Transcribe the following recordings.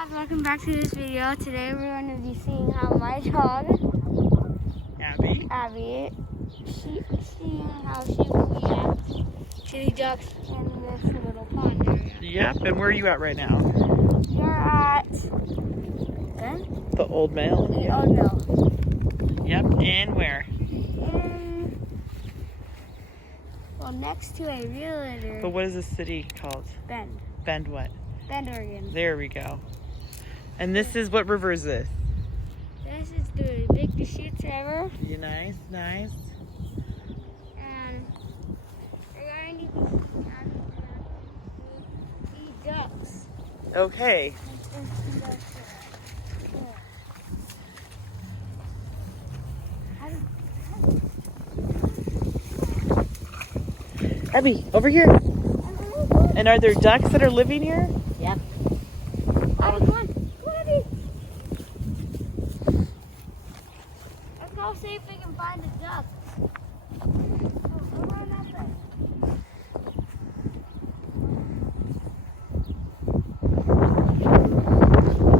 guys, welcome back to this video. Today we're going to be seeing how my dog, Abby, seeing how she will react to the ducks in this little pond area. Yep, and where are you at right now? We're at The Old Mill? the Old Mill. Yep, and where? Well, next to a realtor. But what is the city called? Bend. Bend what? Bend, Oregon. There we go. And this is, what river is this? This is the Big Deschutes River. Yeah, nice, nice. And we're going to be ducks. Okay. Abby, over here. And are there ducks that are living here? Yep. Abby, come on. Come on, Abby. Let's go see if we can find a duck. Oh, come on up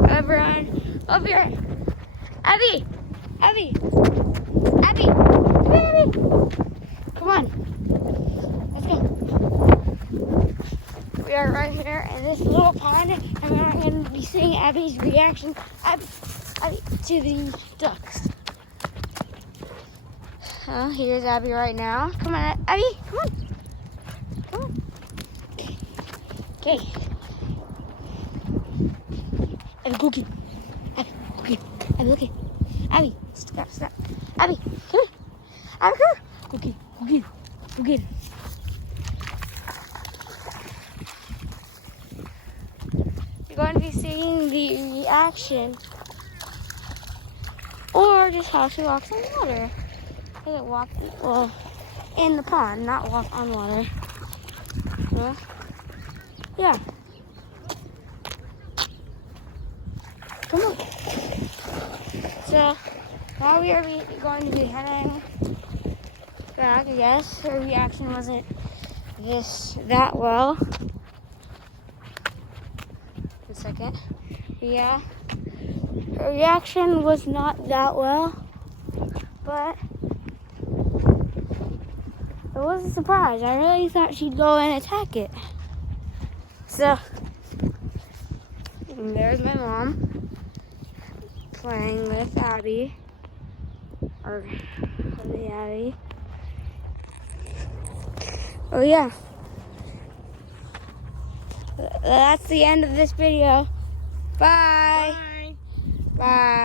there. Everyone, over here. Abby! Abby! Abby! Come here, Abby! Come on. Let's go. We are right here in this little pond, and we're going to be seeing Abby's reaction Abby, to the ducks. Here's Abby right now. Come on, Abby, come on. Come on. Okay. Abby, cookie. Abby, cookie. Abby, okay. Abby, stop. Abby, come here. Abby, come here. Cookie. You're going to be seeing the reaction, or just how she walks on water. Doesn't walk, well, in the pond, not walk on water. Well, yeah. Come on. So now we are going to be heading back. I guess her reaction wasn't that well. A second. Yeah, her reaction was not that well, but it was a surprise. I really thought she'd go and attack it. So there's my mom playing with Abby, or the Abby. Oh yeah. That's the end of this video. Bye. Bye. Bye.